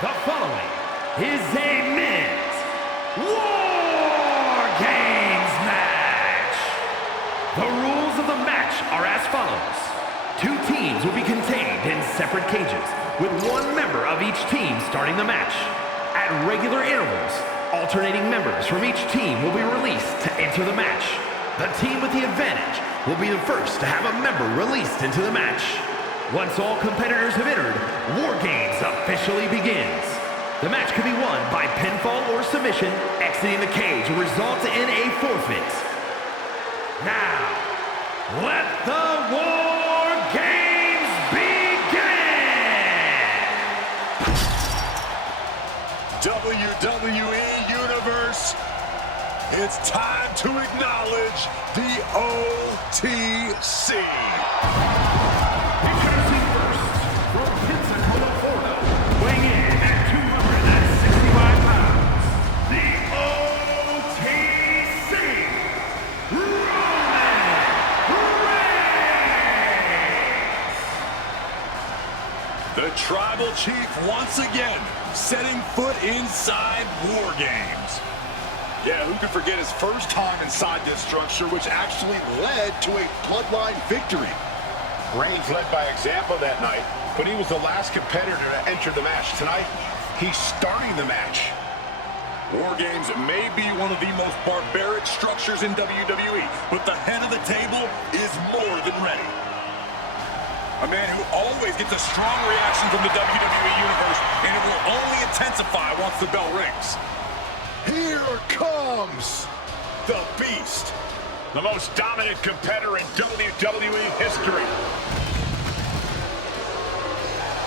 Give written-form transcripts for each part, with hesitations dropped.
The following is a men's War Games match. The rules of the match are as follows. Two teams will be contained in separate cages, with one member of each team starting the match. At regular intervals, alternating members from each team will be released to enter the match. The team with the advantage will be the first to have a member released into the match. Once all competitors have entered, War Games officially begins. The match can be won by pinfall or submission. Exiting the cage will result in a forfeit. Now, let the War Games begin! WWE Universe, it's time to acknowledge the OTC. The Tribal Chief once again setting foot inside War Games. Yeah, who could forget his first time inside this structure, which actually led to a Bloodline victory. Reigns led by example that night, but he was the last competitor to enter the match. Tonight, he's starting the match. War Games may be one of the most barbaric structures in WWE, but the head of the table is more than ready. A man who always gets a strong reaction from the WWE Universe, and it will only intensify once the bell rings. Here comes the Beast, the most dominant competitor in WWE history.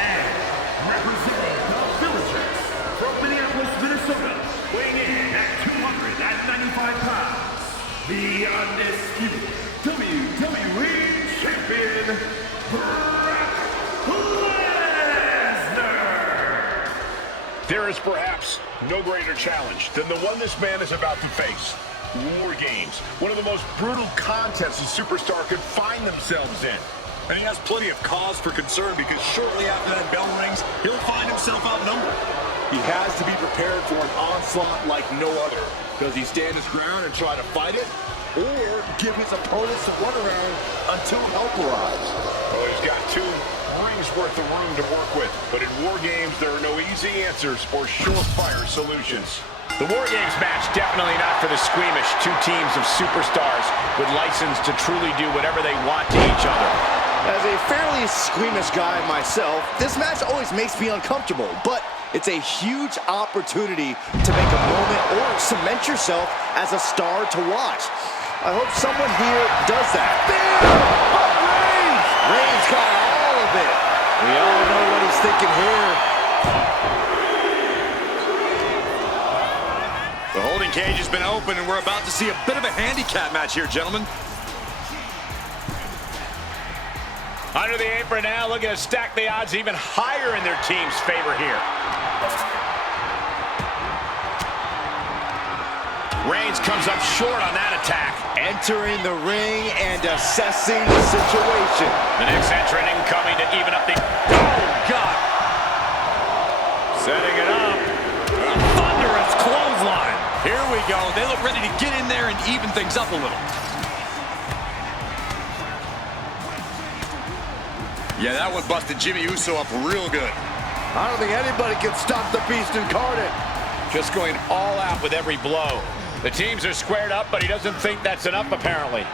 And representing the Villagers from Minneapolis, Minnesota, weighing in at 295 pounds, the undisputed WWE Champion, Lesnar! There is perhaps no greater challenge than the one this man is about to face. War Games, one of the most brutal contests a superstar could find themselves in. And he has plenty of cause for concern because shortly after that bell rings, he'll find himself outnumbered. He has to be prepared for an onslaught like no other. Does he stand his ground and try to fight it? Or give his opponents a runaround until help arrives? Oh, he's got 2 rings worth of room to work with. But in War Games, there are no easy answers or surefire solutions. The War Games match definitely not for the squeamish. 2 teams of superstars with license to truly do whatever they want to each other. As a fairly squeamish guy myself, this match always makes me uncomfortable, but it's a huge opportunity to make a moment or cement yourself as a star to watch. I hope someone here does that. Reigns! Reigns got all of it. We all know what he's thinking here. The holding cage has been open, and we're about to see a bit of a handicap match here, gentlemen. Under the apron now, looking to stack the odds even higher in their team's favor here. Reigns comes up short on that attack. Entering the ring and assessing the situation. The next entrant incoming to even up the... Oh, God! Setting it up. A thunderous clothesline. Here we go. They look ready to get in there and even things up a little. Yeah, that one busted Jimmy Uso up real good. I don't think anybody can stop the Beast incarnate. Just going all out with every blow. The teams are squared up, but he doesn't think that's enough, apparently.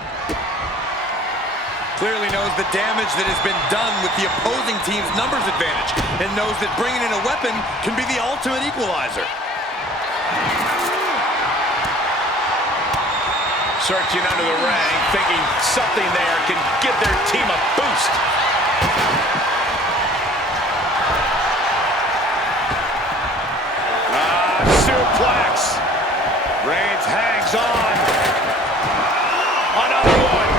Clearly knows the damage that has been done with the opposing team's numbers advantage, and knows that bringing in a weapon can be the ultimate equalizer. Searching under the ring, thinking something there can give their team a boost. Suplex. Reigns hangs on. Another one.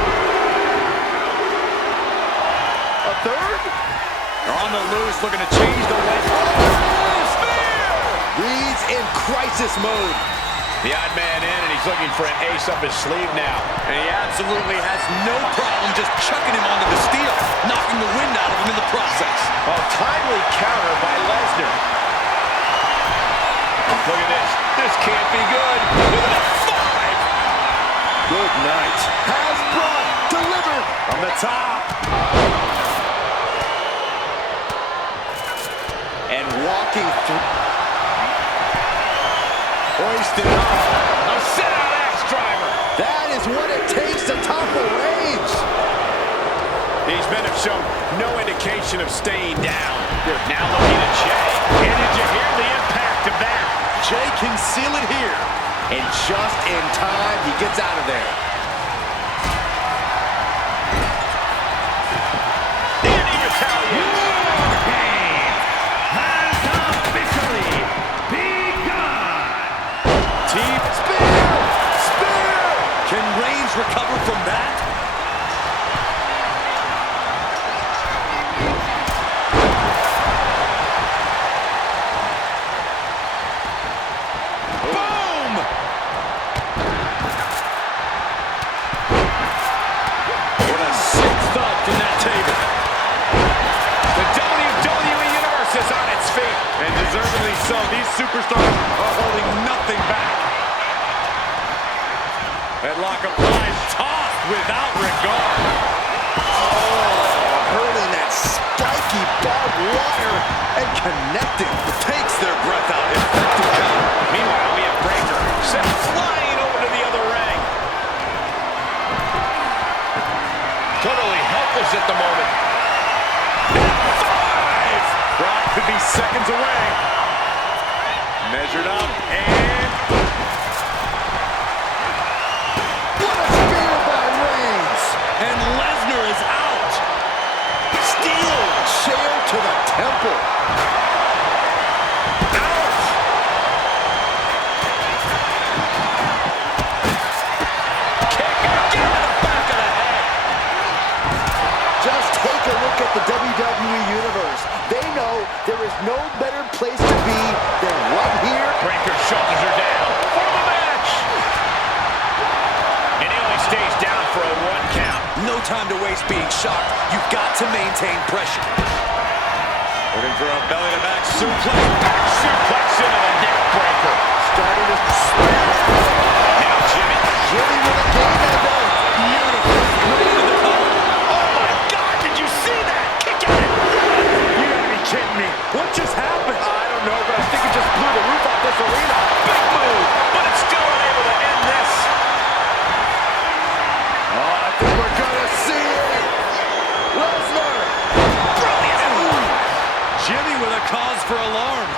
A third? They're on the loose, looking to change the way. Reigns in crisis mode. The odd man in, and he's looking for an ace up his sleeve now. And he absolutely has no problem just chucking him onto the steel, knocking the wind out of him in the process. A timely counter by Lesnar. top. And walking through. Hoisted up. A sit-out axe driver. That is what it takes to topple Reigns. These men have shown no indication of staying down. Now looking at Jay. And did you hear the impact of that? Jay can seal it here. And just in time, he gets out of there. And he retaliates. War game has officially begun. Team spear! Spear! Can Reigns recover from that? Boom! What a sick thud from that table. The WWE Universe is on its feet. And deservedly so. These superstars are holding nothing back. Headlock applied, tossed without regard. Hurling that spiky barbed wire and connecting. Takes their breath out. Effective counter. Meanwhile, we have Breaker sent flying over to the other ring. Totally helpless at the moment. Five! Brock could be seconds away. Measured up and... What a spear by Reigns. And Lesnar is out. Steel chair to the temple. Kick again to the back of the head. Just take a look at the WWE Universe. They know there is no better place to be than right here. Breaker's shoulders are down for the match. And he only stays down for a 1 count. No time to waste being shocked. You've got to maintain pressure. Looking for a belly-to-back suplex. Suplex into the neck breaker. Starting to spin. Now Jimmy. Jimmy with a game elbow. Beautiful. Right into the cover. Oh my God, did you see that? Kick out. You gotta be kidding me. What just happened? I don't know, but I think it just blew the roof off this arena. Big move, but it's still unable to end this. Oh, I think we're gonna see it. Lesnar. Brilliant. Jimmy with a cause for alarm.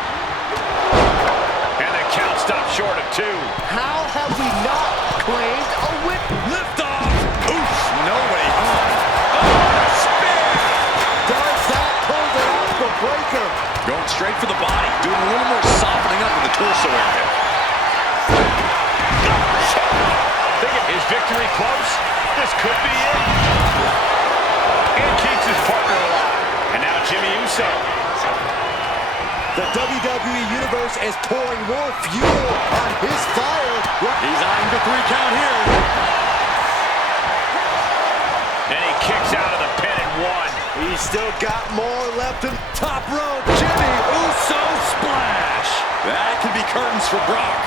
And the count stopped short of 2. How have we not claimed a win? Lift off. Oof. Nobody home. Oh, spin. Does that pull it off the breaker? Going straight for the body. Doing a little more softening up in the torso area. Thinking, is victory close? This could be it. And keeps his partner alive. And now Jimmy Uso. The WWE Universe is pouring more fuel on his fire. He's eyeing the 3 count here. And he kicks out of the pin and 1. He's still got more left in Top rope. Jimmy Uso splash. That could be curtains for Brock.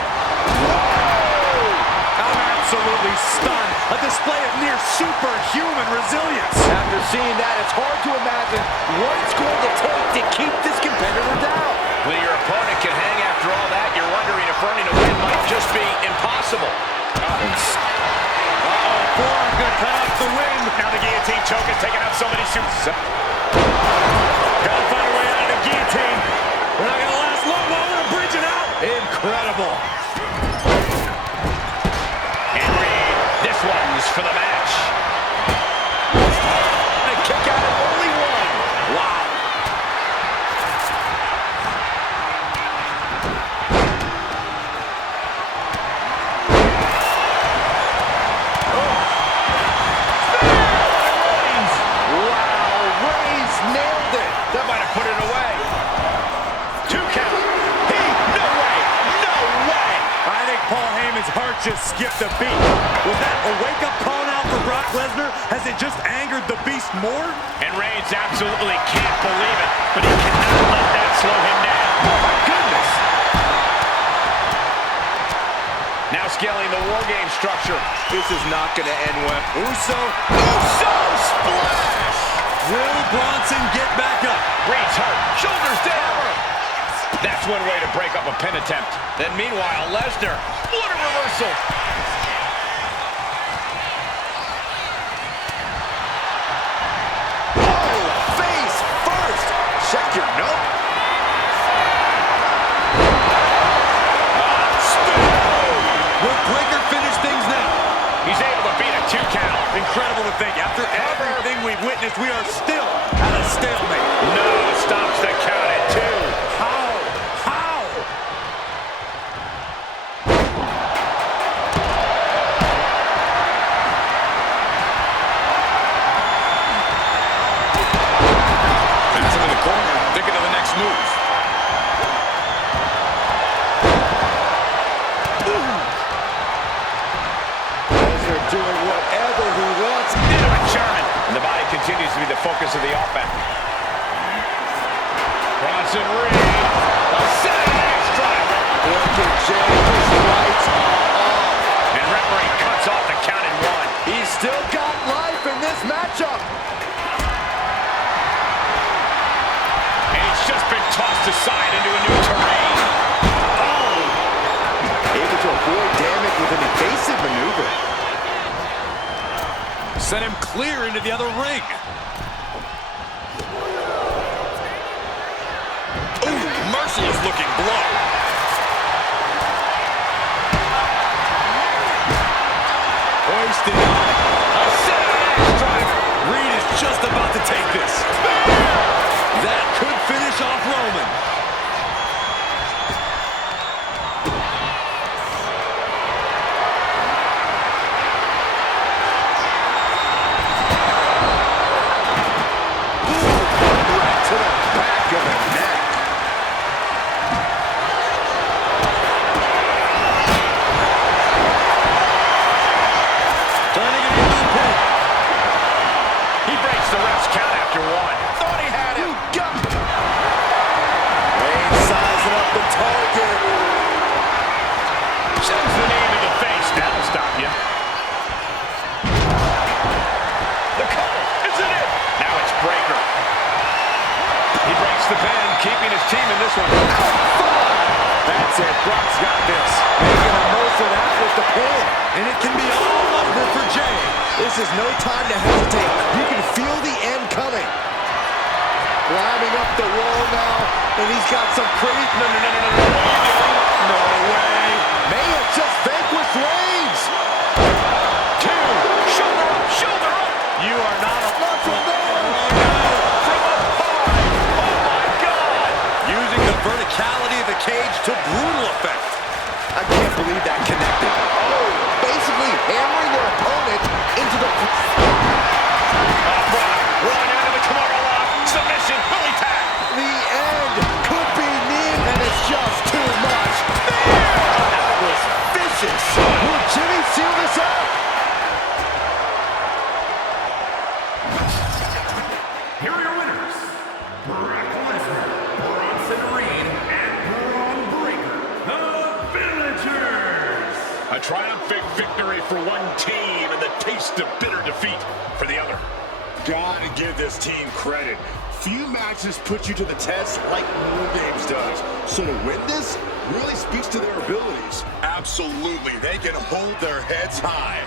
I'm absolutely stunned. A display of near superhuman resilience. After seeing that, it's hard to imagine what it's going to take to keep this competitor down. When your opponent can hang after all that, you're wondering if earning a win might just be impossible. Forearm gonna cut off the win. Now the guillotine choke is taking out so many suits. Gotta find a way out of the guillotine. We're not gonna last long while we're bridging out. Incredible. And Reed, this one's for the match. A kick out of only 1. Wow. That might have put it away. 2 count. No way. No way. I think Paul Heyman's heart just skipped a beat. Was that a wake-up call now for Brock Lesnar? Has it just angered the Beast more? And Reigns absolutely can't believe it, but he cannot let that slow him down. Oh my goodness. Now scaling the War Game structure. This is not going to end well. Uso splash! Will Bronson get back up? Reed's hurt. Shoulders down. That's one way to break up a pin attempt. Then meanwhile, Lesnar. What a reversal. Oh, face first. Check your note. Will Breaker finish things now? He's able to beat a 2 count. Incredible to think. After everything we've witnessed, we are still at a stalemate. No, stops the count at 2. How? Pass him in the corner, thinking of the next move. Lesnar doing whatever he wants. Into a German. And the body continues to be the focus of the offense. Bronson Reed. A savage driver. Working Jay, his lights are off. And referee cuts off the count at 1. He's still got life in this matchup. And he's just been tossed aside into a new terrain. Oh! Able to avoid damage with an evasive maneuver. Sent him clear into the other ring. Ooh, merciless looking blow. Hoisted on. A savage driver. Reed is just about to take this. That could finish off Roman. Right to the back of the neck. Turning it into the pin. He breaks the ref's count after 1. Thought he had him. Reigns sizing up the target. Sends the knee to the face. That'll stop you. The cover. Isn't it? Now it's Breaker. He breaks the pin, keeping his team in this one. That's it. Brock's got this. Making the most of that with the pin. And it can be all over for Jay. This is no time to hesitate. You can feel the end coming. Climbing up the wall now, and he's got some pretty... No way. May have just vanquished Reigns. 2. Shoulder up, shoulder up. You are not a... Not from there. From up high. Oh, my God. Using the verticality of the cage to brutal effect. I can't believe that connected. Oh, basically hammering their opponent into the... Bron out of the Kimura lock. Submission. Billy tap. The end could be near, and it's just too much. That was vicious. Will Jimmy seal this up? Here are your winners, Brock Lesnar, Bronson Reed, and Bron Breakker, the Villagers. A triumphant victory for one team and the taste of bitter defeat for the other. Gotta give this team credit. Few matches put you to the test like War Games does. So to win this really speaks to their abilities. Absolutely, they can hold their heads high.